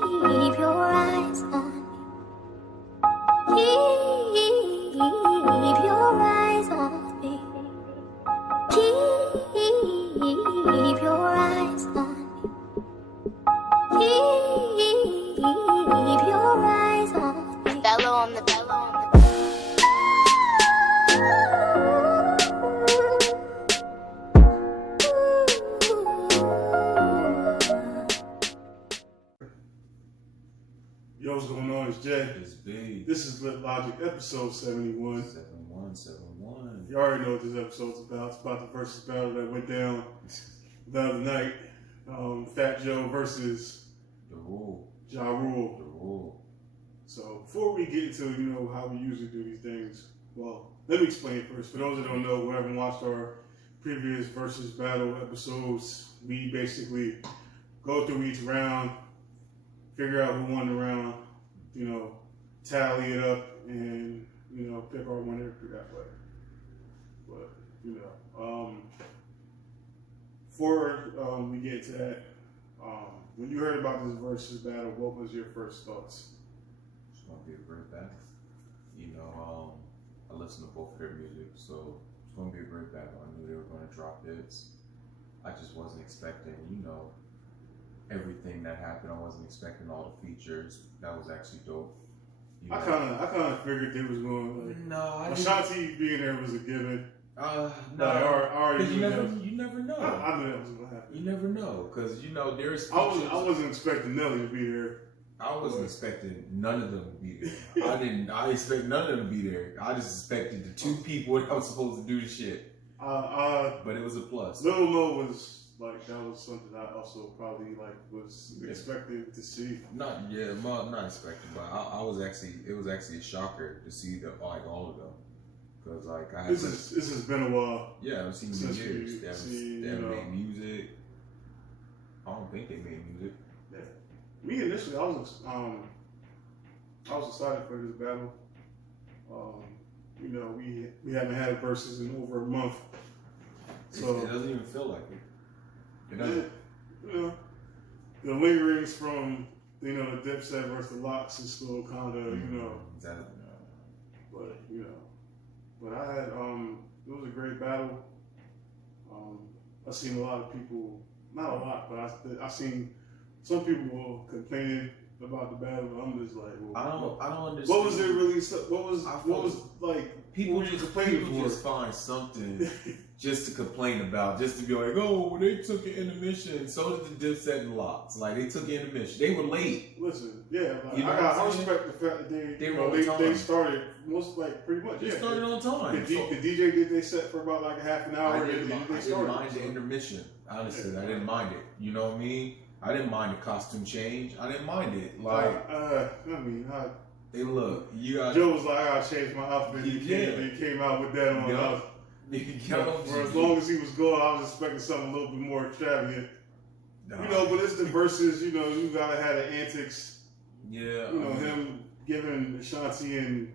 your eyes on me. Keep your eyes on me. Keep your eyes on me. Keep your eyes on me. Bellow on the bellow on the Yo, what's going on? It's Jay. It's B. This is Lit Logic, episode 71. 71. You already know what this episode's about. It's about the Versus battle that went down the other night. Fat Joe versus The Rule. Ja Rule. The Rule. So before we get into, how we usually do these things, well, let me explain it first. For those that don't know, who haven't watched our previous Versus battle episodes, we basically go through each round, figure out who won the round, tally it up, and, pick our winner that way. But, before we get to that, when you heard about this Versus battle, what was your first thoughts? It's going to be a great battle. I listen to both of their music, so it's going to be a great battle. I knew they were going to drop hits. I just wasn't expecting, everything that happened. I wasn't expecting all the features. That was actually dope. I kind of figured they was going Ashanti being there was a given. No, because you never know. I knew that was gonna happen. You never know, because there's. I wasn't expecting Nelly to be there. I wasn't expecting none of them to be there. I expect none of them to be there. I just expected the two people that was supposed to do the shit. But it was a plus. Lil Mo was. That was something I also probably was expecting to see. Not expecting, but it was actually a shocker to see all of them, because this has been a while. Yeah, I've seen them in years. They haven't made music. I don't think they made music. Yeah, me initially I was excited for this battle. We haven't had a Versus in over a month, so it doesn't even feel like it. The lingerings from the Dipset versus the Locks is still kind of Exactly. but I had it was a great battle. I've seen a lot of people, not a lot, but I seen some people complaining about the battle. But I'm just like, well, I don't understand. What was it really? What was people just complaining for? Just find something just to complain about, just to be like, oh, they took an intermission. So did the Dipset and Locks. They took an intermission. They were late. Listen, yeah, I respect the fact that they started pretty much. They started on time. The DJ did they set for about a half an hour. I didn't mind the intermission. Honestly, I didn't mind it. You know what I mean? I didn't mind the costume change. I didn't mind it. Hey, look, Joe was like, I gotta change my outfit. He came out with that on. For as long as he was going, I was expecting something a little bit more extravagant. But it's the Versus. You gotta have the antics. Yeah. Him giving Ashanti and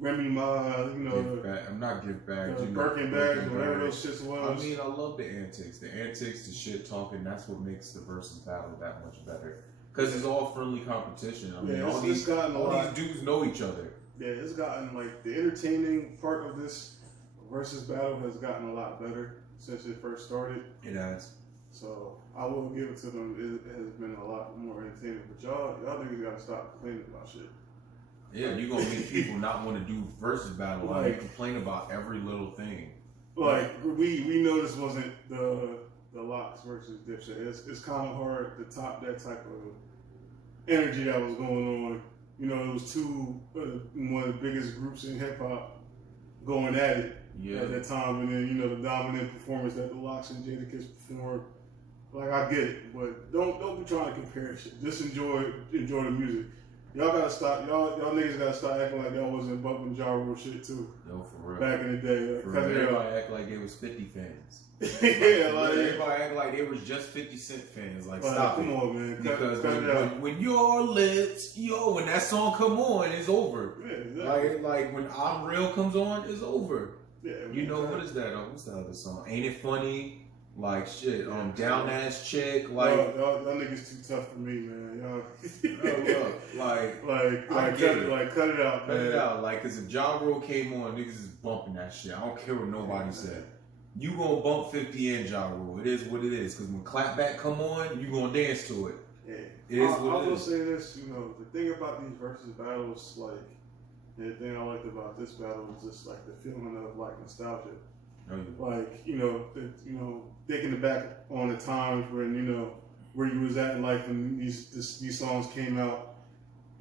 Remy Ma. I'm not give bags. Birkin bags, whatever those shits was. I love the antics. The antics, the shit talking. That's what makes the Versus battle that much better. Because it's all friendly competition. All these dudes know each other. Yeah, it's gotten the entertaining part of this Versus battle has gotten a lot better since it first started. It has. So I will give it to them. It has been a lot more entertaining. But y'all niggas gotta stop complaining about shit. Yeah, you're gonna make people not want to do Versus battle. They complain about every little thing. We know this wasn't the Locks versus Dipset. It's kind of hard to top that type of energy that was going on. It was one of the biggest groups in hip hop going at it at that time, and then the dominant performance that the Locks and Jadakiss performed. I get it, but don't be trying to compare shit. Just enjoy the music. Y'all gotta stop. Y'all niggas gotta start acting like y'all wasn't bumping Ja Rule shit too. No, for real. Back in the day, everybody act like they was 50 fans. Everybody act like they was just 50 Cent fans. Stop. Come on, man. Because when your lips, when that song come on, it's over. Yeah, exactly. When I'm Real comes on, it's over. Yeah. What is that? What's the other song? Ain't It Funny? Like shit, down ass chick, like y'all niggas too tough for me, man. Y'all, cut it out, man. Cut it out, like, cause if Ja Rule came on, niggas is bumping that shit. I don't care what nobody said. You gonna bump 50 and Ja Rule. It is what it is. Cause when Clapback come on, you gonna dance to it. Yeah. It is I what it will is. say this, you know, the thing about these versus battles, like, the thing I liked about this battle was just like the feeling of like nostalgia. Oh, yeah. Like, you know, thinking back on the times when, you know, where you was at in life when these songs came out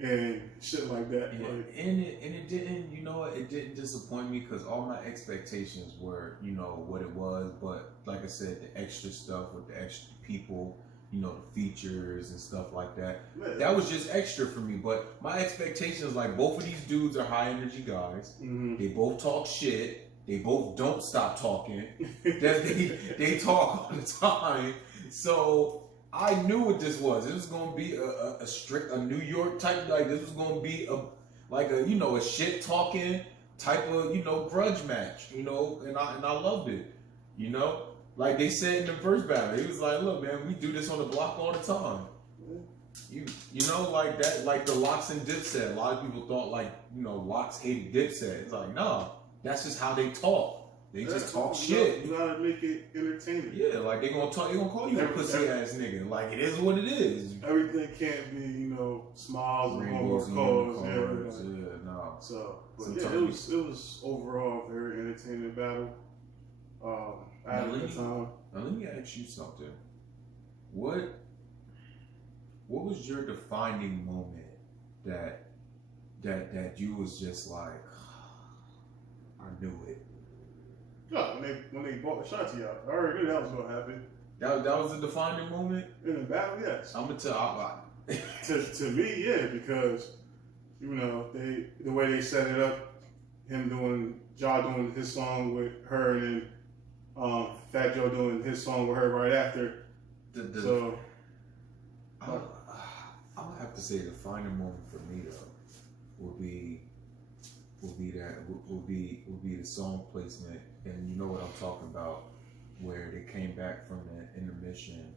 and shit like that. Yeah. Like, And it didn't, you know, it didn't disappoint me because all my expectations were, you know, what it was. But like I said, the extra stuff with the extra people, you know, the features and stuff like that. Man. That was just extra for me. But my expectations, like, both of these dudes are high energy guys. Mm-hmm. They both talk shit. They both don't stop talking. they talk all the time. So I knew what this was. It was gonna be a New York type, like this was gonna be a shit talking type of, you know, grudge match, you know, and I loved it. You know? Like they said in the first battle, he was like, look, man, we do this on the block all the time. You know, like that, like the Locks and Dipset. A lot of people thought, like, you know, Locks hated Dipset. It's like, nah. That's just how they talk. They just talk shit. You gotta make it entertaining. Yeah, like they gonna call you a pussy ass nigga. Like it is what it is. Everything can't be, you know, smiles and homework calls. Yeah, no. So, but yeah, it was overall a very entertaining battle. At the time. Now let me ask you something. What was your defining moment that you was just like, I knew it. Yeah, when they bought the shots out, I already knew that was gonna happen. That was a defining moment in the battle. Yes, I'm gonna tell. to me, yeah, because you know the way they set it up, Ja doing his song with her, and then Fat Joe doing his song with her right after. So I'll have to say the defining moment for me though will be the song placement, and you know what I'm talking about, where they came back from the intermission.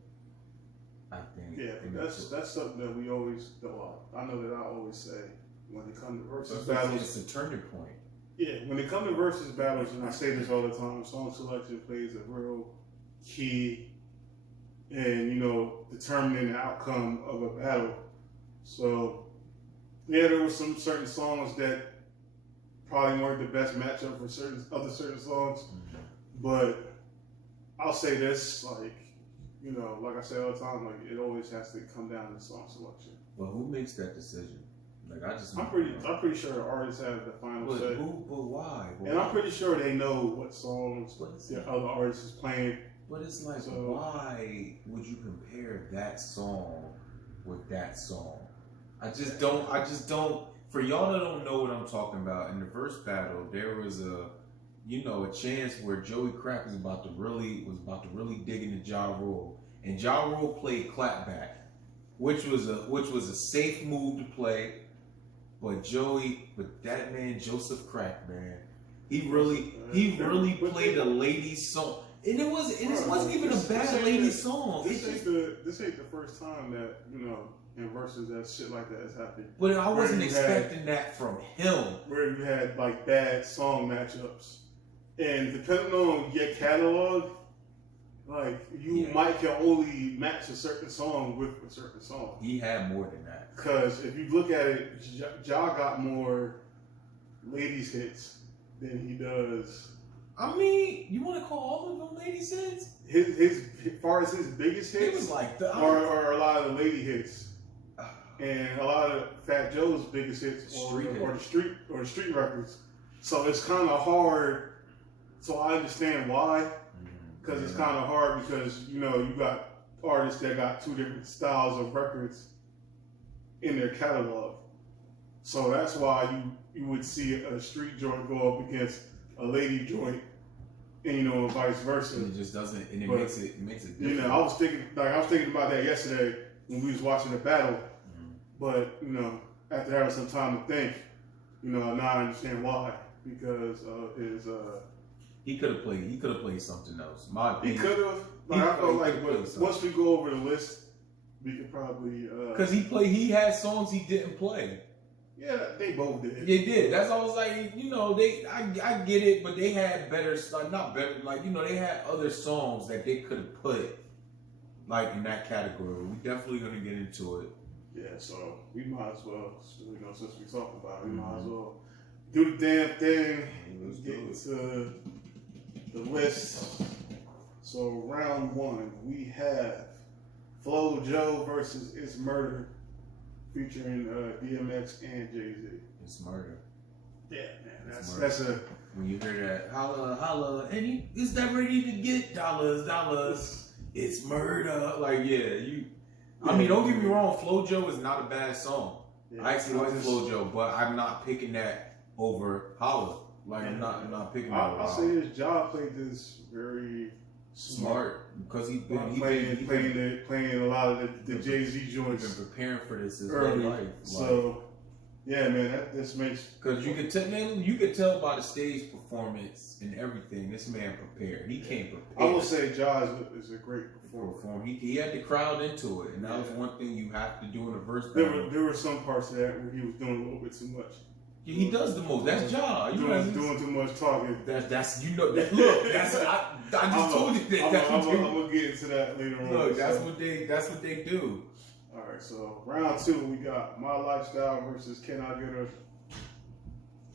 I think. Yeah, that's something that we always. Well, I know that I always say when it comes to versus battles, it's a turning point. Yeah, when it comes to versus battles, and I say this all the time, song selection plays a real key in, you know, determining the outcome of a battle. So yeah, there were some certain songs that probably weren't the best matchup for certain songs, but I'll say this, like, you know, like I say all the time, like it always has to come down to song selection. Well, who makes that decision? Like I'm pretty sure the artists have the final say. But why? And I'm pretty sure they know what songs the other artist is playing. But it's like, why would you compare that song with that song? I just don't. For y'all that don't know what I'm talking about, in the first battle, there was a chance where Joey Crack was about to really dig into Ja Rule, and Ja Rule played Clapback, which was a safe move to play, but that man Joseph Crack, man, he really played a lady's song, and it wasn't even a bad lady song. This ain't the first time that, you know, in Versus that shit like that has happened. But I wasn't expecting that from him. Where you had like bad song matchups, and depending on your catalog, like you might can only match a certain song with a certain song. He had more than that. Because if you look at it, Ja got more ladies hits than he does. I mean, you want to call all of them ladies hits? As far as his biggest hits, it was like or a lot of the lady hits. And a lot of Fat Joe's biggest hits or the street records. So it's kind of hard. So I understand why, because it's kind of hard because, you know, you got artists that got two different styles of records in their catalog. So that's why you would see a street joint go up against a lady joint, and, you know, and vice versa. And it just doesn't, and it makes it different. You know, I was thinking about that yesterday when we was watching the battle. But, you know, after having some time to think, you know, now I understand why. Because He could have played something else. My He opinion. could have. Like, I felt like once we go over the list, we could probably. Because he had songs he didn't play. Yeah, they both did. They did. That's all I was like, I get it, but they had better stuff. Not better, like, they had other songs that they could have put, like, in that category. We definitely gonna get into it. Yeah, so we might as well, since we talked about it, we might as well do the damn thing. Let's get into the list. So round one, we have Flo Joe versus It's Murder, featuring DMX and Jay-Z. It's murder. Yeah, man, that's a. When you hear that, holla, holla, and is that ready to get dollars? It's murder. Like, I mean, don't get me wrong, Flo Joe is not a bad song. Yeah, I actually like Flo Joe, but I'm not picking that over holla. Like, I'm not picking that over I'll holla. say his job played this very smart because he playing a lot of the Jay-Z joints. He's been preparing for this his whole early. life. So, yeah, man, this makes because you could tell by the stage performance and everything. This man prepared. He came prepared. I will say, Josh is a great performer. He had the crowd into it, and that was one thing you have to do in a verse. There were some parts of that where he was doing a little bit too much. He does the most. That's Ja. Doing too much talking. Look. That's I just told you that. I'm gonna get into that later on. Look, that's what they do. All right, so round two, we got My Lifestyle versus Can I Get Her?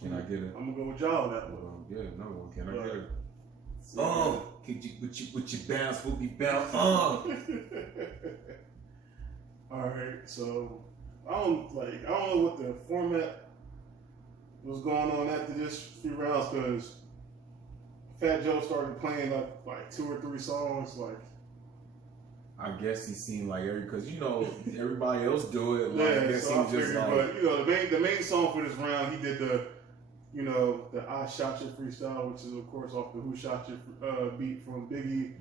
Can I Get Her? I'm gonna go with y'all on that one. Yeah, another one. Can I Get Her? Could you with your bounce, with me bounce? All right, so I don't know what the format was going on after this few rounds because Fat Joe started playing like 2 or 3 songs. Like, I guess he seemed like because everybody else do it. Like, yeah, I guess so he just like, but the main song for this round, he did the I Shot You freestyle, which is of course off the Who Shot You beat from Biggie,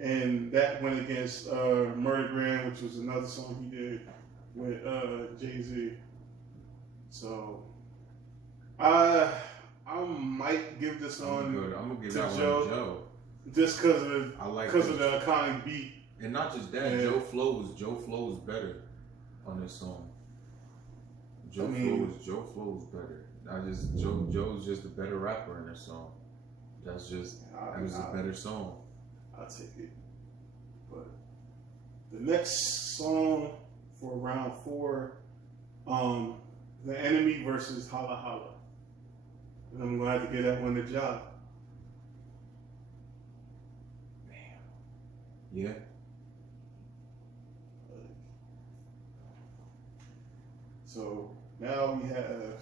and that went against Murdergram, which was another song he did with Jay-Z. So I might give this one. I'm gonna give to that one Joe, to Joe, just because of the iconic beat. And not just that, Joe Flow is better on this song. Joe Flow is better. Joe's just a better rapper in this song. That was a better song. I'll take it. But the next song for round 4, The Enemy versus Holla Holla. And I'm gonna have to get that one to Ja. Yeah. So now we have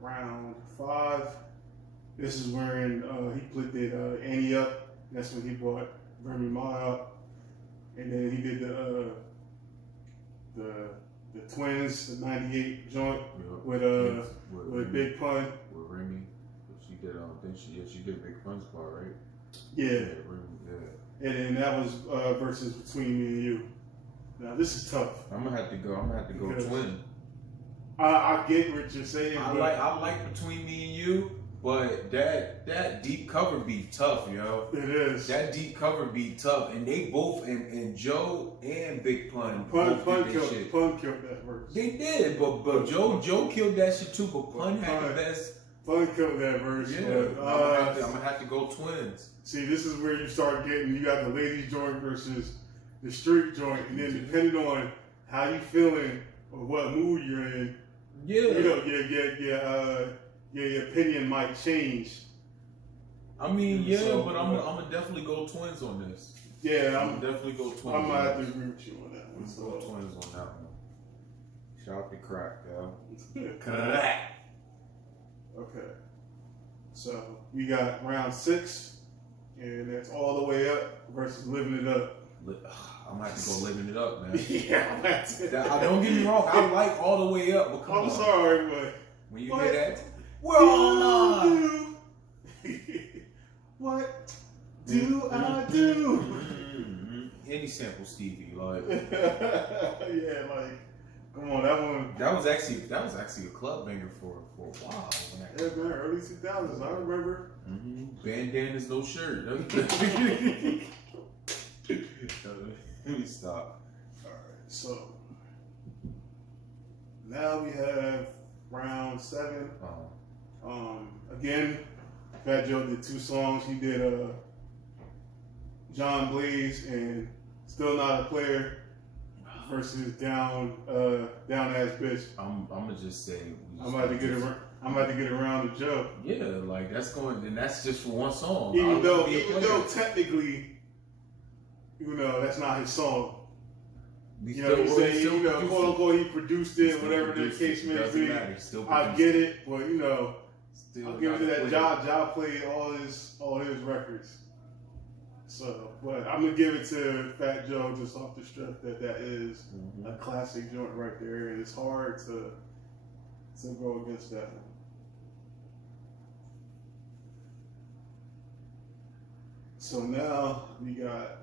round 5. This is when he put that Annie up. That's when he brought Remy Ma up, and then he did the Twins, the '98 joint with Big Pun. With Remy, she did. She did Big Pun's part, right? Yeah. Remy, yeah. And then that was versus Between Me and You. Now this is tough. I'm gonna have to go Twin. I get what you're saying. I like Between Me and You, but that deep cover beat tough, yo. It is. That deep cover beat tough, and they both and Joe and Big Pun killed that verse. They did, but Joe killed that shit too. But Pun had the best. Pun killed that verse. Yeah, but, I'm gonna have to go Twins. See, this is where you start getting. You got the ladies joint versus the street joint, and then depending on how you feeling or what mood you're in, your opinion might change. I mean, but I'm gonna definitely go Twins on this. Yeah, I'm definitely go Twins. I might have to agree with you on that one. So. Go Twins on that one. Shout out to Crack, yo. Crack. Okay, so we got round 6, and that's All the Way Up versus Living It Up. I'm gonna have to go Living It Up, man. Yeah, don't get me wrong. I like All the Way Up, but come on. I'm sorry, but when you hear that, we're all on. What do I do? Any sample Stevie, like yeah, like Come on, that one. That was actually a club banger for a while. Yeah, man, early 2000s. I remember. Bandanas, no shirt. Let me stop. All right, so now we have round 7. Again, Fat Joe did 2 songs. He did John Blaze and Still Not a Player versus Down Ass Bitch. I'm gonna just say I'm about to get around to Joe. Yeah, like that's just for one song. Even though technically, that's not his song. You know what I'm saying? Quote unquote, he produced it, whatever the case may be. I get it, but I'll give it to that Ja played all his records. So, but I'm gonna give it to Fat Joe just off the strip that is a classic joint right there, and it's hard to go against that one. So now we got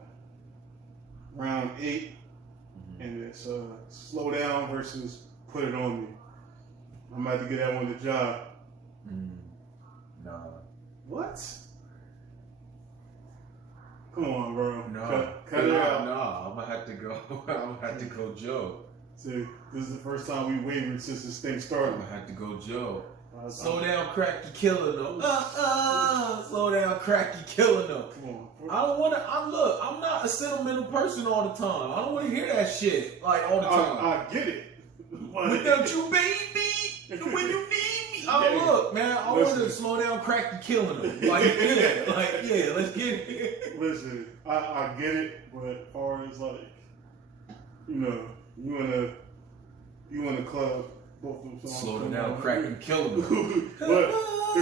round 8, and it's Slow Down versus Put It On Me. I'm about to get that one to Ja. Nah. What? Come on, bro. No. Cut it out. No, I'm gonna have to go. I'm gonna have to go Joe. See, this is the first time we wavered since this thing started. I'm gonna have to go Joe. Slow down, crack, you killing them. Slow down, crack, you killing them. Come on. I don't wanna. I'm not a sentimental person all the time. I don't wanna hear that shit like all the time. I get it. Without you, baby, when you need me. Oh look, man, I want to slow down, crack, you killing them. Like yeah, let's get it. Listen, I get it, but as far as like, you in the club. Both of them songs. Slow down, crack, and kill them. But the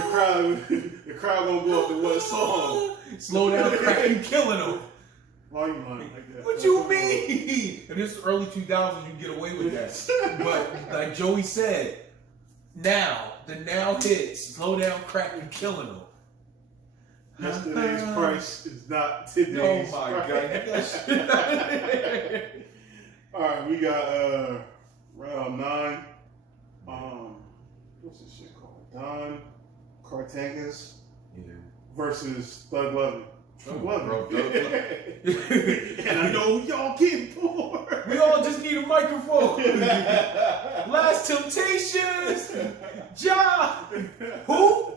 crowd gonna go up to one song. Slow down, crack, and killing them. Why you lying like that? What you mean? In this early 2000s, you get away with that. But like Joey said, the now hits. Slow down, crack, and killing them. Yesterday's price is not today's price. Oh my God. All right, we got round 9. What's this shit called? Don Cartangas versus Thug Lovin'. Thug Lovin'. And I know y'all getting bored. We all just need a microphone. Last Temptations. Ja. Who? Oh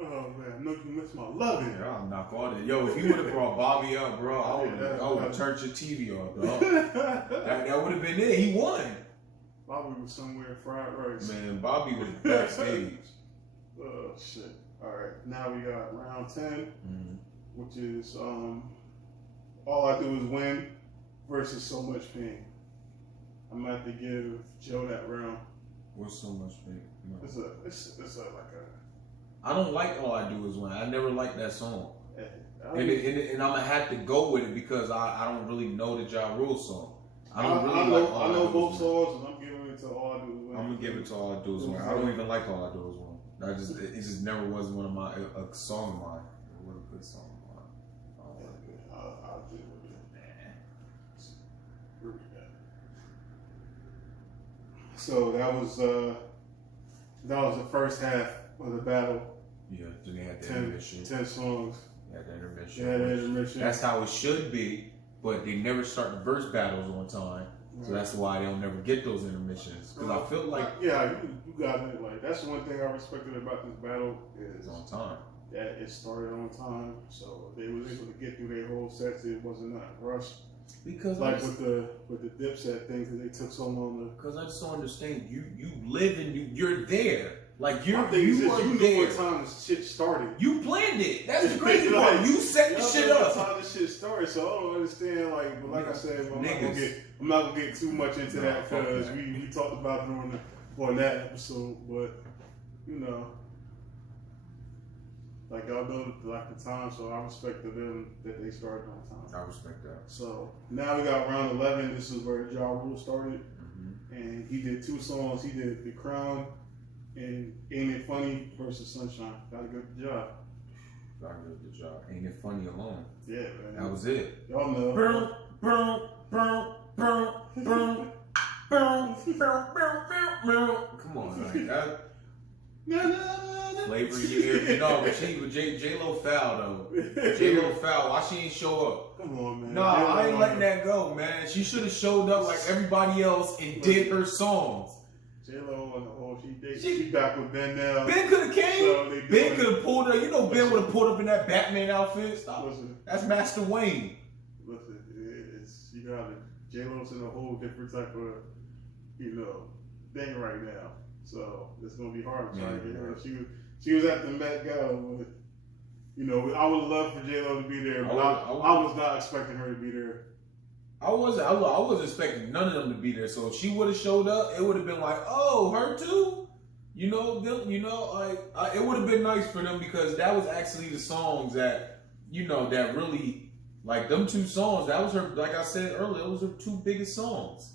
man, I know you miss my loving. Yeah, I'll knock all that. Yo, if you would have brought Bobby up, bro, I would have turned your TV off, dog. that would have been it. He won. Bobby was somewhere fried rice. Man, Bobby was backstage. Oh shit. Alright, now we got round 10, which is All I Do Is Win versus So Much Pain. I'm gonna have to give Joe that round. What's So Much Pain? No. It's like a I don't like All I Do Is Win. I never liked that song. and I'm gonna have to go with it because I don't really know the Ja Rule song. I know both songs, and I'm giving it to All I Do Is Win. I'm gonna give it to All I Do Is Win. I don't even like All I Do Is Win. It just never was one of my a song of mine. It was a good song of mine. I'll do it with you. So that was the first half of the battle. Yeah, then they had the intermission. 10 songs. Yeah, the intermission. That's how it should be, but they never start the verse battles on time. Right. So that's why they don't never get those intermissions. Because I feel like... Yeah, you got it. Like, that's one thing I respected about this battle is... on time. That it started on time. So they was able to get through their whole sets. It wasn't not rushed. Because like with the Dipset thing, because they took so long to... Because I just don't understand. You live and you're there. Like you knew there. what time this shit started. You planned it. That's the crazy part. You set the shit up. What time this shit started, so I don't understand. Like, but like I said, I'm not gonna get too much into that because we talked about it on that episode. But like y'all know like the time, so I respect them that they started on time. I respect that. So now we got round 11. This is where Ja Rule started, and he did 2 songs. He did The Crown and Ain't It Funny versus Sunshine. Got a good job. Got a good job. Ain't It Funny alone. Yeah, man. That was it. Y'all know. Boom, boom, boom, boom, boom, boom. Come on, like that. Flavor in your ear. No, but J-Lo foul though. J-Lo foul. Why she ain't show up? Come on, man. No, I ain't letting that go, man. She should have showed up like everybody else and did her songs. J-Lo on the whole, she back with Ben now. Ben could have came. So Ben could have pulled up. You know, Ben would have pulled up in that Batman outfit. Stop. Listen, That's Master Wayne. listen, you got it. J-Lo's in a whole different type of, thing right now. So it's gonna be hard to try to get her. She was at the Met Gala, but I would love for J-Lo to be there, but I was not expecting her to be there. I wasn't expecting none of them to be there. So if she would have showed up, it would have been like, oh, her too. It would have been nice for them because that was actually the songs that that really, like them two songs. That was her. Like I said earlier, those were her two biggest songs.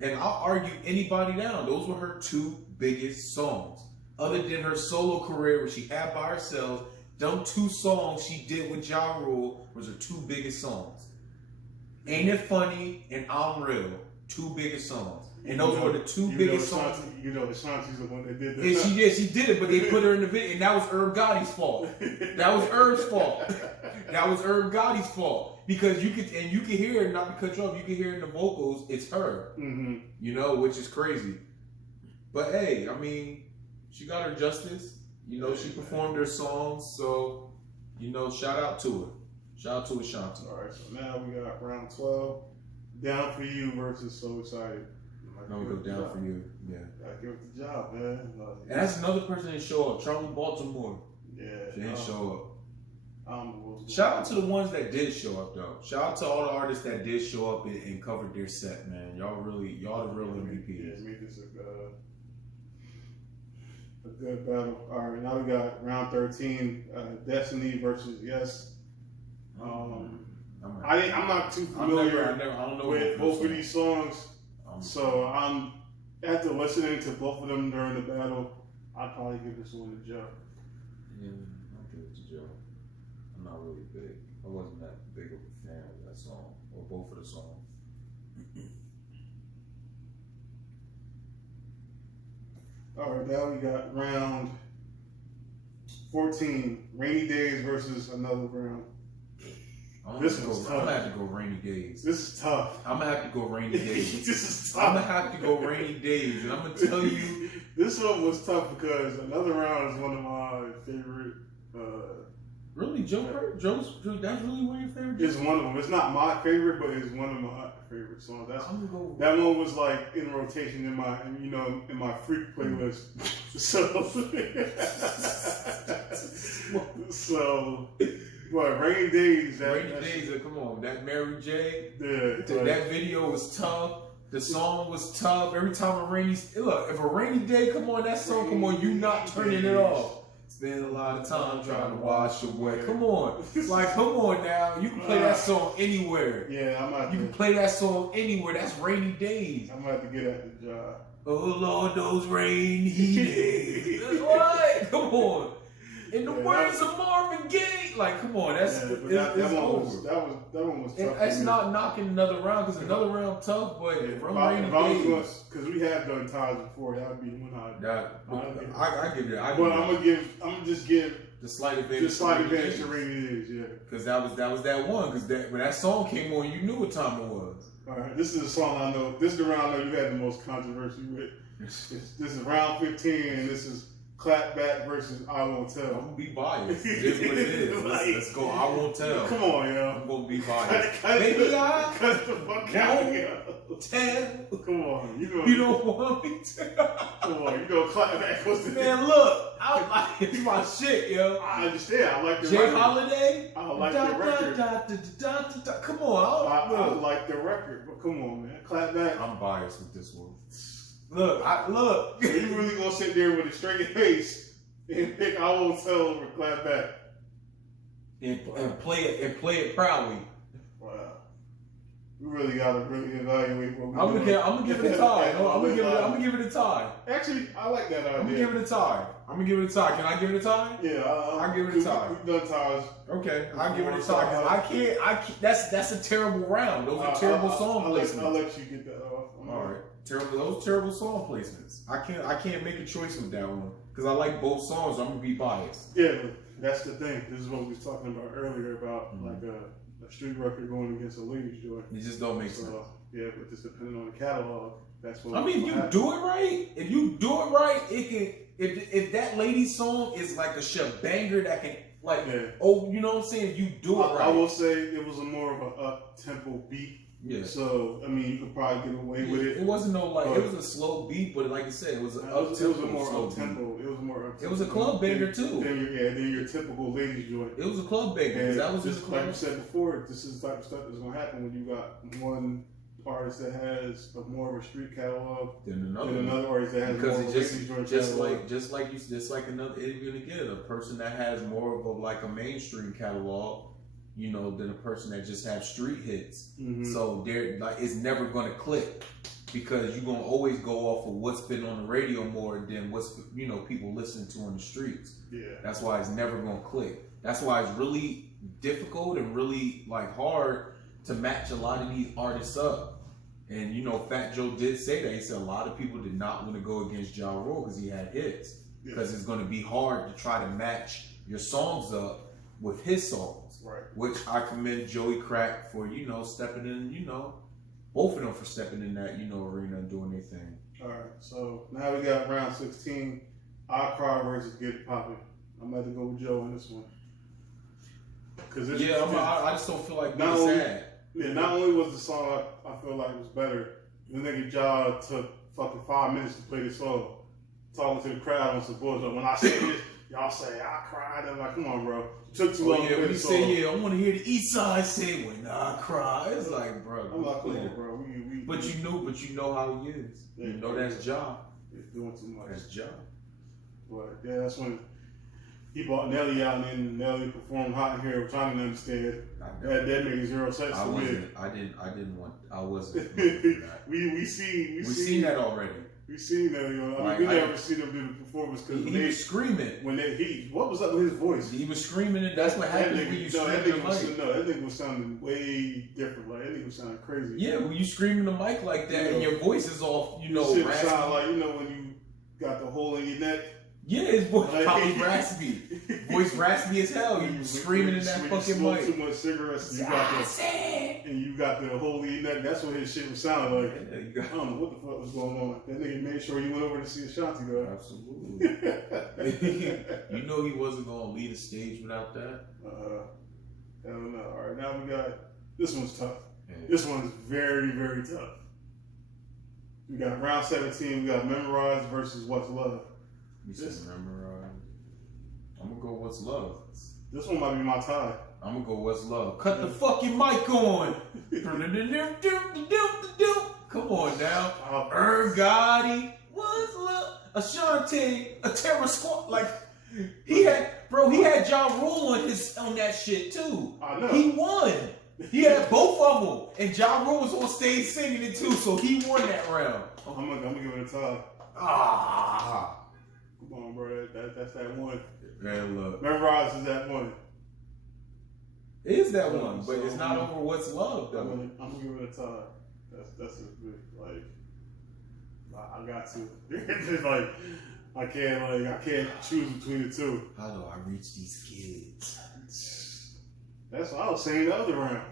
And I'll argue anybody down. Those were her two biggest songs. Other than her solo career, where she had by herself, them two songs she did with Ja Rule was her two biggest songs. Ain't It Funny and I'm Real, two biggest songs. And those were the two biggest songs. Ashanti's the one that did that. And she did it, but they put her in the video, and that was Herb Gotti's fault. That was Herb's fault. That was Herb Gotti's fault. Because you can hear it, not because you can hear in the vocals, it's her. Mm-hmm. Which is crazy. But hey, I mean, she got her justice. She performed her songs, so shout out to her. Shout out to Ashanti. All right, so now we got round 12. Down for You versus So Excited. No, we go Down for You. Yeah. Gotta give it the job, man. And that's another person that didn't show up. Charlie Baltimore. Yeah. She didn't show up. We'll Shout out to the ones that did show up though. Shout out to all the artists that did show up and covered their set, man. Y'all the real MVPs. Yeah, made this a good battle. All right, now we got round 13. Destiny versus Yes. I'm not too familiar I don't know with both of these songs, so I'm after listening to both of them during the battle, I'd probably give this one to Joe. Yeah, I'll give it to Joe. I'm not really big. I wasn't that big of a fan of that song or both of the songs. All right, now we got round 14. Rainy Days versus Another Round. I'm gonna have to go Rainy Days. This is tough. I'm gonna have to go Rainy Days. This is tough. I'm gonna have to go Rainy Days, and I'm gonna tell you, this one was tough because Another Round is one of my favorite. Really, Joe's that's really one of your favorite. It's one of them. It's not my favorite, but it's one of my favorite songs. That one was like in rotation in my freak playlist. So. What, Rainy Days? Come on. That Mary J. Yeah, that video was tough. The song was tough. Every time if a rainy day come on, that song come on, you not turning it off. Spend a lot of time trying to wash away. Come on. Like, come on now. You can play that song anywhere. Yeah, You can play that song anywhere. That's Rainy Days. I'm going to have to get at the job. Oh, Lord, those rainy days. What? Come on. In the words of Marvin Gaye, like, come on, it's over. That one was tough. It's not knocking Another Round because Another Round tough, but Rainy Days. Because we have done ties before, that would be one I give it. But I'm gonna just give the slight advantage to Rainy Days, yeah. Because that was that one. Because when that song came on, you knew what time it was. All right, this is a song I know. This is the round I know you had the most controversy with. This is round 15, and this is Clap Back versus I Won't Tell. I'm gonna be biased. It is what it is. Let's go. I Won't Tell. Come on, yo. I'm gonna be biased. Baby, I cut the fuck out, yo. Tell. Come on, you don't want me to. Come on, Clap Back. Man, look, it's my shit, yo. I understand. I like the Jay record. Holiday. I like the record. Come on, I like the record, but come on, man. Clap Back. I'm biased with this one. Look. So you really gonna sit there with a straight face and pick I Won't Tell over Clap Back and play it proudly. Wow. We really gotta really evaluate what we're I'm doing. gonna give it a tie. No, I'm gonna give it a tie. Actually, I like that idea. I'm gonna give it a tie. Can I give it a tie? Yeah, I'll give it a tie. We've done ties. Okay, I'll give it a tie. Cause I can't. That's a terrible round. Those are terrible song placements. I'll let you get that off. All right, those terrible song placements. I can't make a choice with that one because I like both songs. I'm gonna be biased. Yeah, that's the thing. This is what we was talking about earlier about like a street record going against a ladies' joint. It just don't make sense. Yeah, but just depending on the catalog, that's what. I mean, if you do it right, it can. If that lady's song is like a shebanger that can you know what I'm saying? If you do it right. I will say it was a more of an up tempo beat. Yeah. So I mean, you could probably get away with it. It wasn't it was a slow beat, but like I said, it was an up tempo. It was more up tempo. It was more up tempo. It was a club banger too. Then your typical ladies joint. It was a club banger. And that was just like you said before. This is the type of stuff that's gonna happen when you got one artist that has more of a street catalog than another artist that has more of a ladies joint catalog. Just like another interview again, a person that has more of a mainstream catalog. You know, than a person that just have street hits. Mm-hmm. So they're like, it's never gonna click because you're gonna always go off of what's been on the radio more than what's people listen to on the streets. Yeah, that's why it's never gonna click. That's why it's really difficult and really hard to match a lot of these artists up. And Fat Joe did say that. He said a lot of people did not want to go against Ja Rule because he had hits. Because it's gonna be hard to try to match your songs up with his songs. Right. Which I commend Joey Crack for, stepping in, both of them for stepping in that, arena and doing their thing. All right. So now we got round 16. I Cry versus Get It Poppin'. I'm about to go with Joe in this one. I just don't feel like being sad. Yeah, not only was the song I feel like it was better, the nigga Ja took fucking 5 minutes to play the song, talking to the crowd on some bullshit. When I say this, y'all say I cried. I'm like, come on, bro. It took too long to play the song. I want to hear the East Side say when I cry. It's like, bro. I'm like, come on, bro. But you know how he is. Yeah, you know that's Ja. It's doing too much. That's Ja. But yeah, that's when he brought Nelly out, and then Nelly performed Hot in Here, which I didn't understand. That made zero sense to me. I wasn't. we seen that already. We seen that, we never seen him do the performance because he was screaming. What was up with his voice? He was screaming, and that's what happens when you scream in the mic. That nigga was sounding way different. Like that nigga was sounding crazy. Yeah, when you scream in the mic like that, and your voice is off, shit raspy. Sound like when you got the hole in your neck. Yeah, his voice probably raspy. Voice raspy as hell. You screaming in that fucking mic. Too much cigarettes. And you got the hole in your neck. That's what his shit was sounding like. Yeah, I don't know what the fuck was going on. That nigga made sure you went over to see Ashanti though. Absolutely. He wasn't gonna lead a stage without that. I don't know. All right, now we got this one's tough. Yeah. This one's very, very tough. We got round 17. We got Memorize versus What's Love. You said Memorize. I'm gonna go What's Love. This one might be my tie. I'm gonna go What's Love. Cut the fucking mic on. Come on now. Gotti. What's Love? Ashanti. A Terror Squad. He had Ja Rule on that shit too. I know. He won. He had both of them, and Ja Rule was on stage singing it too, so he won that round. I'm gonna give it a tie. Come on, bro. That's that one. Man, look. Memorize is that one. It is that one, but it's not over What's Love though. I'm gonna give it a tie. That's a good, I got to. It's I can't choose between the two. How do I reach these kids? That's what I was saying the other round.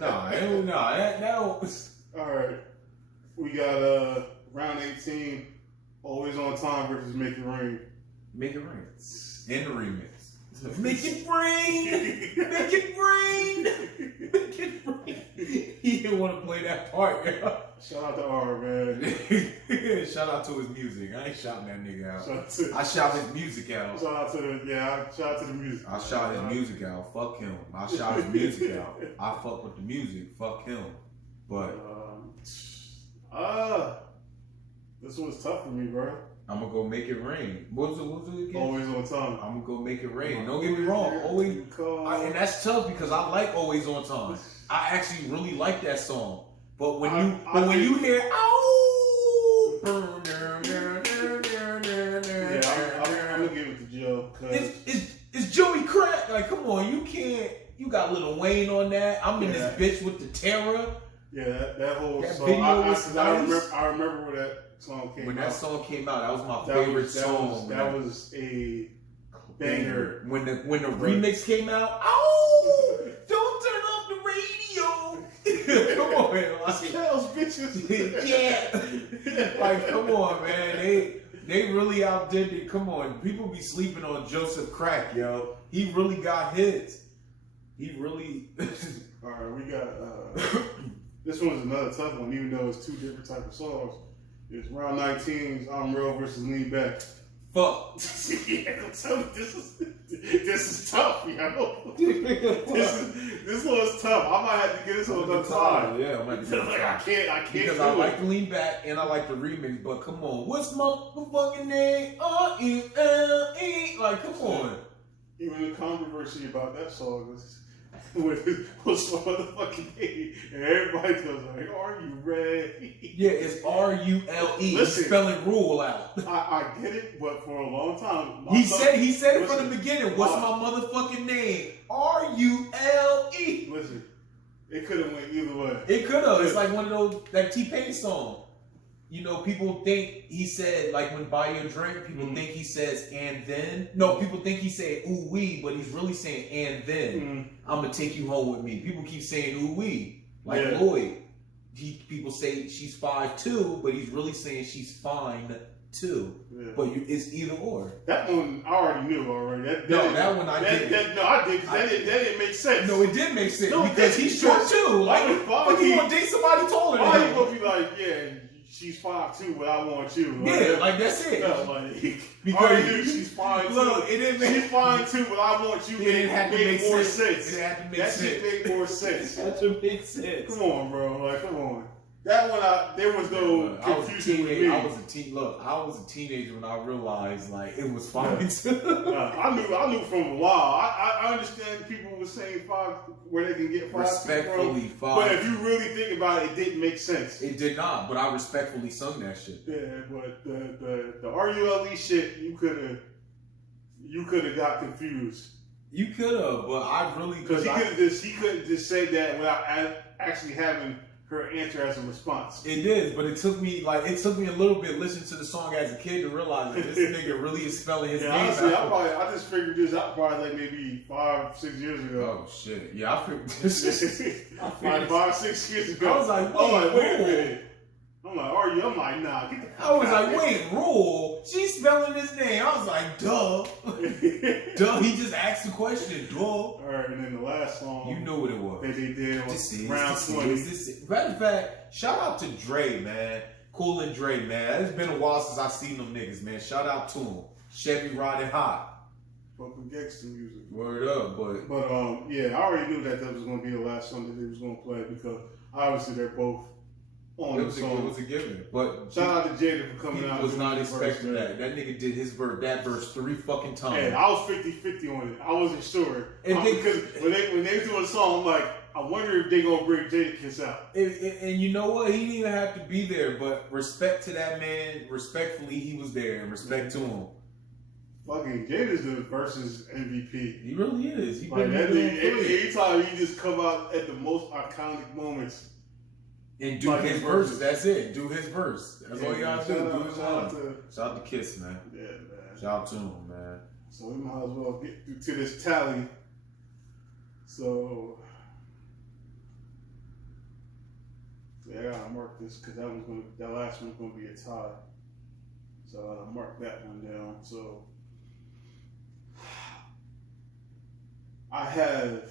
No. All right, we got round 18. Always on Time versus Make It Rain. Make It Rain. In the remix. Make it rain! Make it rain! Make it rain! He didn't want to play that part. Shout out to R, man. Shout out to his music. I ain't shouting that nigga out. I shout his music out. Shout out to the music. I shout his music out. Fuck him. I shout his music out. I fuck with the music. Fuck him. But this one's tough for me, bro. I'm gonna go Make It Rain. What was it again? Always on Time. I'm gonna go Make It Rain. Don't get me wrong. And that's tough because I like Always on Time. I actually really like that song. But when you hear "Ow," I'm gonna give it to Joe because it's Joey Crack. Like, come on, you can't. You got Lil Wayne on that. I'm in this bitch with the terror. Yeah, that whole that song. video was nice. I remember when that song came out. When that song came out, that was my favorite song. That was a banger. When the remix came out, oh, don't turn off the radio. Come on, man. Like, Those bitches. Yeah. Like, come on, man. They really outdid it. Come on. People be sleeping on Joseph Crack, yo. He really got hits. He really. All right, we got. This one's another tough one, even though it's two different types of songs. It's Round 19's I'm Real versus Lean Back. Fuck. Yeah, I'm telling you, this is tough, yo. This one's tough. I might have to get this on another time. Yeah, I might have to get like, I can't because do I it. like the Lean Back and I like the remix, but come on. What's my motherfucking name? R-E-L-E. Like, come on. Even the controversy about that song was my motherfucking name. And everybody goes like, are you ready? Yeah, it's R-U-L-E. Listen, spelling rule out. I get it, but for a long time. He said it from the beginning. What's my motherfucking name? R-U-L-E. Listen, it could have went either way. It could have. It's like one of those, that T-Pain song. You know, people think he said, like when buy your drink, people think he says, and then. No, people think he said, ooh wee, but he's really saying, and then. I'm going to take you home with me. People keep saying, ooh wee. Like Lloyd. People say she's 5'2", but he's really saying she's fine too. Yeah. But it's either or. That one I already knew already. That one I didn't. No, I did. That didn't make sense. No, it did make sense because he's short too. Like, but he gonna date somebody taller than him. Why you gonna be like, yeah, she's 5'2", but I want you. Like, yeah, like that's it. No, like, because I already knew she's 5'2". Look, it didn't make. She's 5'2", but I want you. It didn't have to make more sense. sense. It had to make that sense. Shit made more sense. That should make sense. Come on, bro. Like, come on. That one, there was no confusion with me. I was a teenager when I realized like it was fine. I knew from a while. I understand people were saying 5 where they can get 5. Respectfully, 5. But if you really think about it, it didn't make sense. It did not. But I respectfully sung that shit. Yeah, but the RULE shit, you could have got confused. You could have, but I really because he couldn't just say that without actually having her answer as a response. It is, but it took me a little bit listening to the song as a kid to realize that this nigga really is spelling his name honestly, out. I just figured this out probably like maybe 5-6 years ago. Oh shit. Yeah, I figured this. Like 5-6 years ago. I was like, wait a minute. I'm like, are you? I'm like, nah, get the fuck I was out like, wait, Rule? She's spelling his name. I was like, duh. Duh, he just asked the question, duh. Alright, and then the last song. You knew what it was. That they did was round 20. Matter of fact, shout out to Dre, man. Cool and Dre, man. It's been a while since I've seen them niggas, man. Shout out to them. Chevy riding hot. Fucking gangster music. Word up, but yeah, I already knew that was going to be the last song that they was going to play because obviously they're both on the song. It was a given. But shout out to Jada for coming out. He was not expecting that. That nigga did that verse 3 fucking times. Yeah, I was 50-50 on it. I wasn't sure. Because when they do a song, I'm like, I wonder if they gonna bring Jadakiss out. And you know what? He didn't even have to be there, but respect to that man. Respectfully, he was there, and respect to him. Fucking Jada's the Versus MVP. He really is. He like that nigga, anytime he just come out at the most iconic moments and do like his verse. That's it. Do his verse. That's all you gotta do. Do his line. Shout out to Kiss, man. Yeah, man. Shout out to him, man. So we might as well get through to this tally. So yeah, I gotta mark this because that last one's gonna be a tie. So I gotta mark that one down. So I have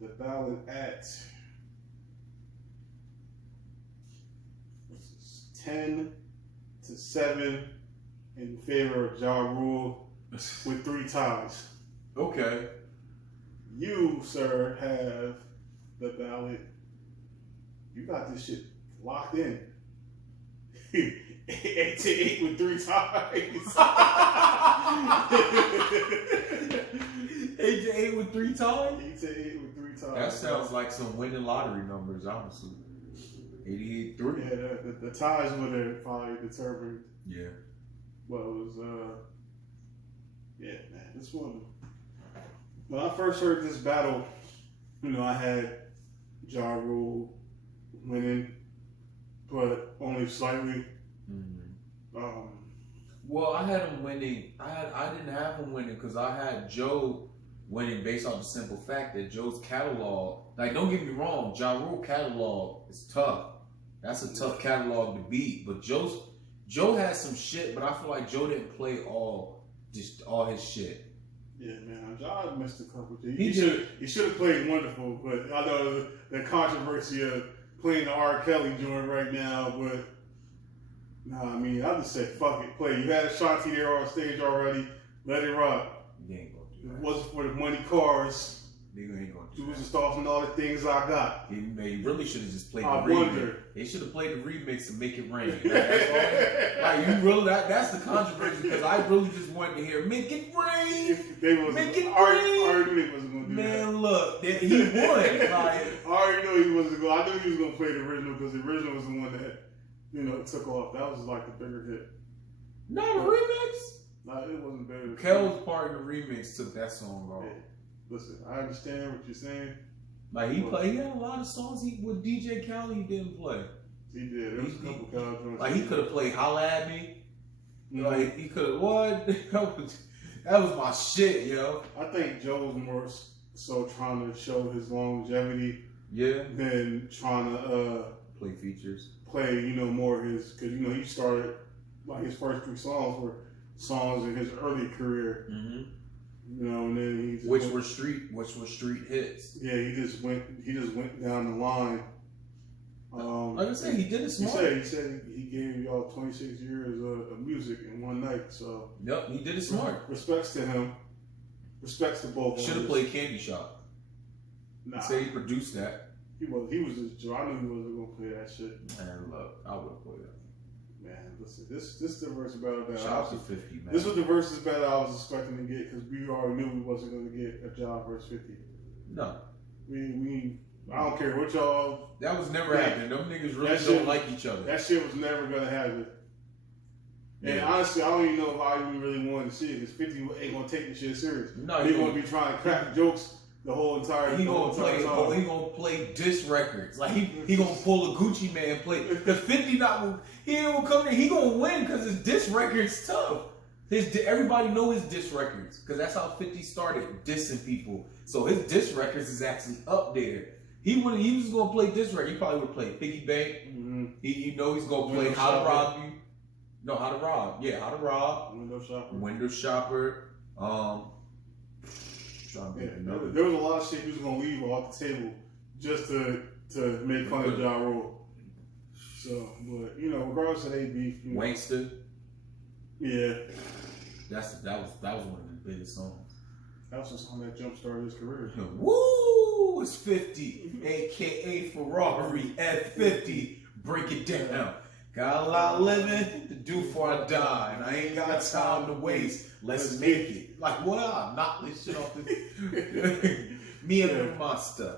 the ballot at 10-7 in favor of Ja Rule with 3 ties. Okay. You, sir, have the ballot. You got this shit locked in. 8-8 with 3 ties. 8-8 AJ 8 with 3 times? He said 8 with 3 times. That sounds like some winning lottery numbers, honestly. 88-3. Yeah, the ties would have probably determined. Yeah. What was, yeah, man, this one. When I first heard this battle, you know, I had Ja Rule winning, but only slightly. Well, I had him winning. I didn't have him winning because I had Joe winning based off the simple fact that Joe's catalog. Like, don't get me wrong, Ja Rule catalog is tough. That's a tough catalog to beat. But Joe has some shit, but I feel like Joe didn't play all his shit. Yeah, man, Ja missed a couple things. He should have played wonderful, but I know the controversy of playing the R. Kelly joint right now, but nah, I mean, I just said fuck it, play. You had Ashanti there on stage already, let it rock. You ain't gonna do that. It wasn't for the money cars. Nigga ain't gonna do It was that. just off and all the things I got. He really should have just played the I remix. wonder. They should have played the remix and make it rain. Like you really, that's the controversy because I really just wanted to hear "Make It Rain." Make it I already knew he wasn't gonna do that. Man, look, he won. Like, I already knew he wasn't going. I knew he was gonna play the original because the original was the one that, you know, took off. That was like the bigger hit. not a remix. Nah, it wasn't better. Kel's part in the remix took that song off. Yeah. Listen, I understand what you're saying. Like he had a lot of songs with DJ Khaled he didn't play. He did. There was a couple Khaled joints. Like he could have played "Holla at Me." Mhm. Like he could have what? That was my shit, yo. I think Joe was more so trying to show his longevity, Yeah. than trying to Play features. play, you know, more of his, because, you know, he started, like, his first 3 songs were songs in his early career, Mm-hmm. you know, and then he just Which were street hits. yeah, he just went down the line. Like I said, he did it smart. He said he gave y'all 26 years of music in one night. So Yep, he did it smart. Respects to him. Respects to both. Should have played Candy Shop. Nah, Say he produced that. he was just Joe. I knew he wasn't gonna play that shit. Man, look, I would have played that. Man, listen, this is the versus battle that Shout out to 50, man. This was the versus battle I was expecting to get because we already knew we wasn't gonna get a job versus 50. No. I don't care what y'all. That was never happening. Them niggas really That don't shit- like each other. That shit was never gonna happen. And Yeah. honestly, I don't even know if I even really wanted to see it because 50 ain't gonna take the shit serious. No, He gonna be trying to crack jokes the whole entire He the whole gonna entire play. time. He gonna play diss records. Like he gonna pull a Gucci Man play. Cause 50 not. He ain't gonna come there. He gonna win because his diss records tough. Everybody know his diss records because that's how 50 started dissing people. So his diss records is actually up there. He was gonna play diss record. He probably would play Piggy Bank. Mm-hmm. You know he's gonna play Window How to Shopper. Rob You. No, How to Rob. Yeah, How to Rob. Window shopper. Trying to Yeah, think another. there was a lot of shit he was gonna leave off the table just to make fun of Ja Rule. So, but you know, regardless of they beef, you know, Wankster. yeah, That was one of the biggest songs. that was the song that jump started his career. Woo! It's 50, aka Ferrari F50. Break it down. Got a lot of living to do before I die, and I ain't got time to waste. Let's make it. Like, what? I'll knock this shit off the. Me and the monster.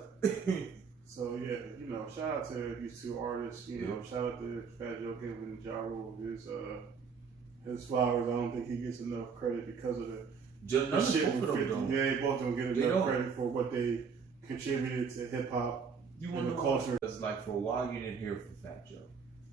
So yeah, you know, shout out to these 2 artists. You know, shout out to Fat Joe Kim and Ja Rule. His flowers. I don't think he gets enough credit because of the shit with 50. Yeah, they both don't get enough credit for what they contributed to hip hop and the culture. Because like for a while you didn't hear from Fat Joe,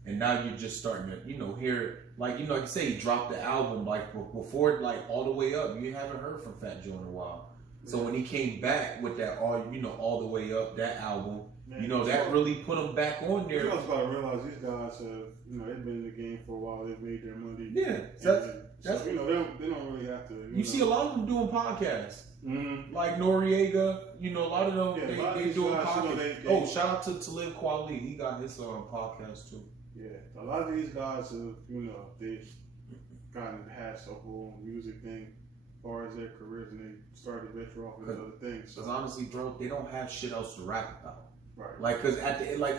and now you're just starting to hear like you say he dropped the album like before like all the way up. You haven't heard from Fat Joe in a while. So when he came back with that all the way up that album, man, that really put him back on there. You also gotta realize these guys have they've been in the game for a while. They've made their money. Yeah, that's they don't really have to. You see a lot of them doing podcasts. Mm-hmm. Like Noriega, a lot of them they doing guys, podcasts. Shout out to Talib Kweli, he got his podcast too. Yeah, a lot of these guys have they've gotten past the whole music thing as far as their careers, and they started to venture off into other things. Because honestly, bro, they don't have shit else to rap about. Right. Like, cause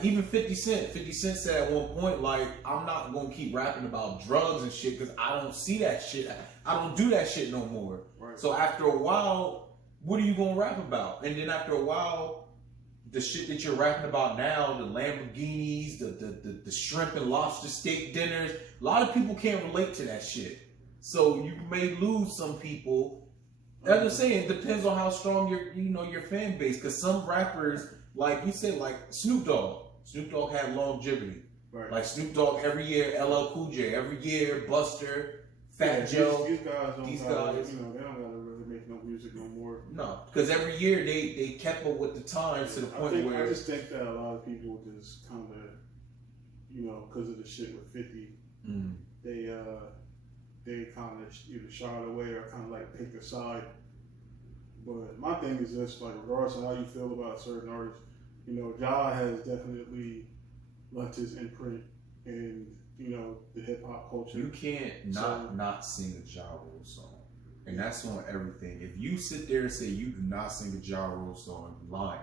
even 50 Cent said at one point, like, I'm not gonna keep rapping about drugs and shit because I don't see that shit. I don't do that shit no more. Right. So after a while, what are you gonna rap about? And then after a while, the shit that you're rapping about now, the Lamborghinis, the shrimp and lobster steak dinners, a lot of people can't relate to that shit. So you may lose some people. As I'm saying, it depends on how strong your fan base. Because some rappers, like you said, like Snoop Dogg had longevity. Right. Like Snoop Dogg every year, LL Cool J every year, Buster, Fat Joe. These guys, they don't gotta really make no music no more. No, because every year they kept up with the times to the point where I just think that a lot of people just kind of, because of the shit with 50, they kind of either shied away or kind of like picked a side. But my thing is this, like, regardless of how you feel about certain artists, Ja has definitely left his imprint in, the hip hop culture. You can't not sing a Ja Rule song. And that's on everything. If you sit there and say you do not sing a Ja Rule song, you're lying.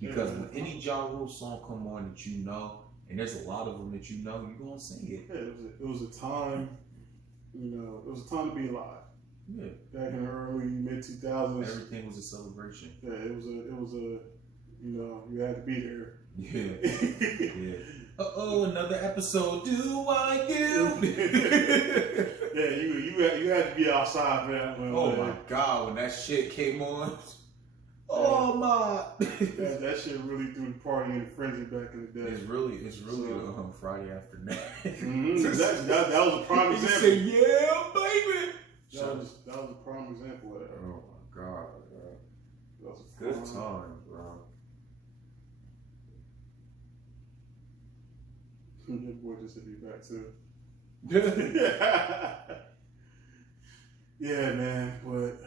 Because when any Ja Rule song come on that you know, and there's a lot of them that you're gonna sing it. Yeah, it was a time, it was a time to be alive. Yeah. Back in the early mid 2000s, everything was a celebration. Yeah, it was a you had to be there. Yeah. Yeah. Another episode. Do I do? Yeah, you had to be outside for that one. Oh my God, when that shit came on. Oh my! that shit really threw the party in frenzy back in the day. It's really Friday afternoon. That was a prime example. You say, yeah, baby. That was a prime example of that. Oh my God, bro. That was a good time, bro. Your boy just to be back too. Yeah, man. But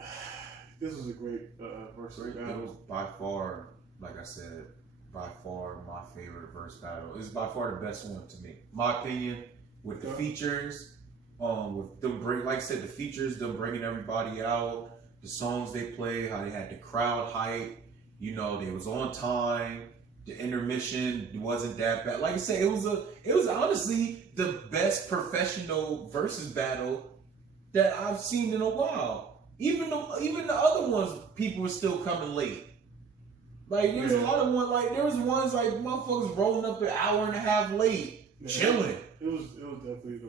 this was a great versus battle. It was by far, like I said, by far my favorite verse battle. It's by far the best one to me. My opinion, with the features, with them like I said, the features, them bringing everybody out, the songs they played, how they had the crowd hype. They was on time. The intermission wasn't that bad. Like I said, it was honestly the best professional versus battle that I've seen in a while. Even the other ones, people were still coming late. Like there's a lot of ones. Like there was ones like motherfuckers rolling up an hour and a half late, chilling. It was definitely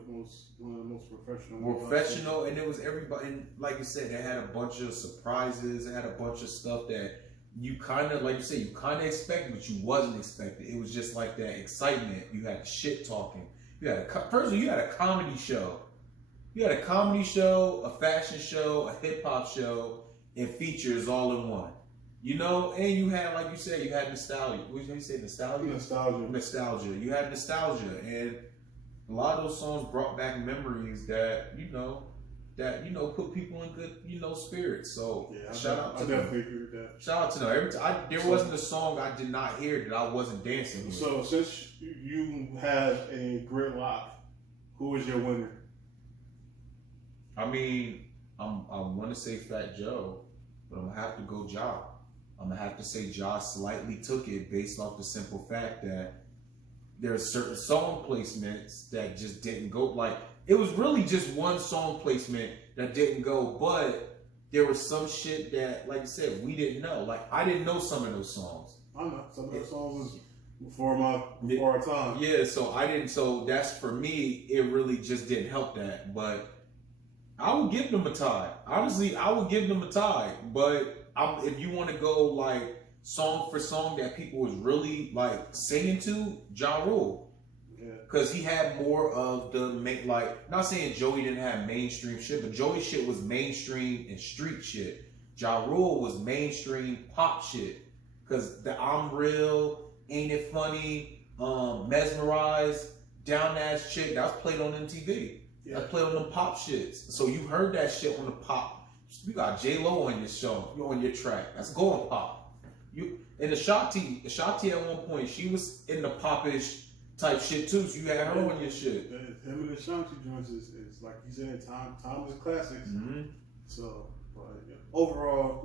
one of the most professional. Professional, and it was everybody. And like you said, they had a bunch of surprises. They had a bunch of stuff that you kind of, like you said, you kind of expected, but you wasn't expecting. It was just like that excitement. You had shit talking. You had a comedy show. You had a comedy show, a fashion show, a hip hop show, and features all in one. And you had, like you said, you had nostalgia. What did you say? Nostalgia. You had nostalgia, and a lot of those songs brought back memories that put people in good, spirits. So shout out to them. I definitely agree with that. Shout out to them. There wasn't a song I did not hear that I wasn't dancing with. So since you have a gridlock, who is your winner? I mean, I want to say Fat Joe, but I'm gonna have to go Ja. I'm gonna have to say Ja slightly took it based off the simple fact that there are certain song placements that just didn't go. Like, it was really just one song placement that didn't go, but there was some shit that, like I said, we didn't know. Like, I didn't know some of those songs. I know some of those songs was before our time. Yeah, so I didn't. So that's, for me, it really just didn't help that. But I would give them a tie. Honestly, I would give them a tie. But if you want to go like song for song that people was really like singing to, Ja Rule. Because he had more of the not saying Joey didn't have mainstream shit, but Joey's shit was mainstream and street shit. Ja Rule was mainstream pop shit. Because the I'm Real, Ain't It Funny, Mesmerized, Down Ass Chick, that was played on MTV. Yeah. That's played on them pop shits. So you heard that shit on the pop. You got J-Lo on your show, on your track. That's going pop. And the Shotty at one point, she was in the popish type shit too, so you had her on your shit. Him and the Shanti joints is like you said, timeless classics. Mm-hmm. So, but overall,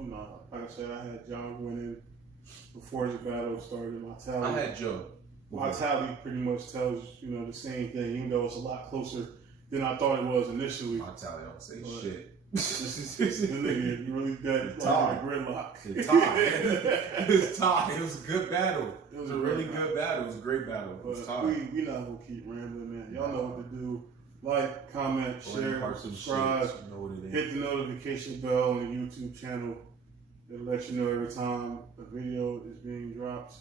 like I said, I had John winning before the battle started. My tally, I had Joe. My tally pretty much tells the same thing, even though it's a lot closer than I thought it was initially. My tally don't say shit. The nigga, you really got like a gridlock. The tie. It was tie. It was a good battle. It was a really good battle. It was a great battle. It was But we not gonna keep rambling, man. Y'all know what to do. Like, comment, share, subscribe, hit the notification bell on the YouTube channel. It'll let you know every time a video is being dropped.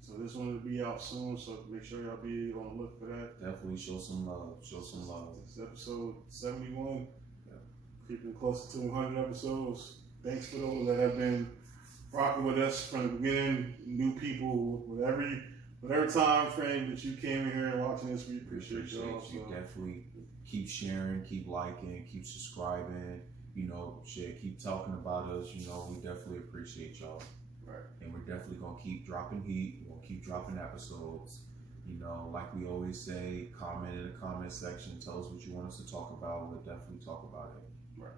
So this one will be out soon, so make sure y'all be on the look for that. Definitely show some love. Show some love. This is episode 71. Creeping closer to 100 episodes. Thanks for those that have been rocking with us from the beginning. New people, whatever time frame that you came in here and watching this, we appreciate y'all. You definitely keep sharing, keep liking, keep subscribing. You know, shit, keep talking about us. You know, we definitely appreciate y'all. Right. And we're definitely gonna keep dropping heat. We're gonna keep dropping episodes. You know, like we always say, comment in the comment section. Tell us what you want us to talk about. We'll definitely talk about it. Right.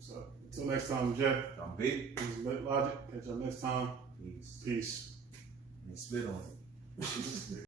So until next time, Jeff. I'm Big. This is Lit Logic. Catch y'all next time. Peace. Peace. And spit on it.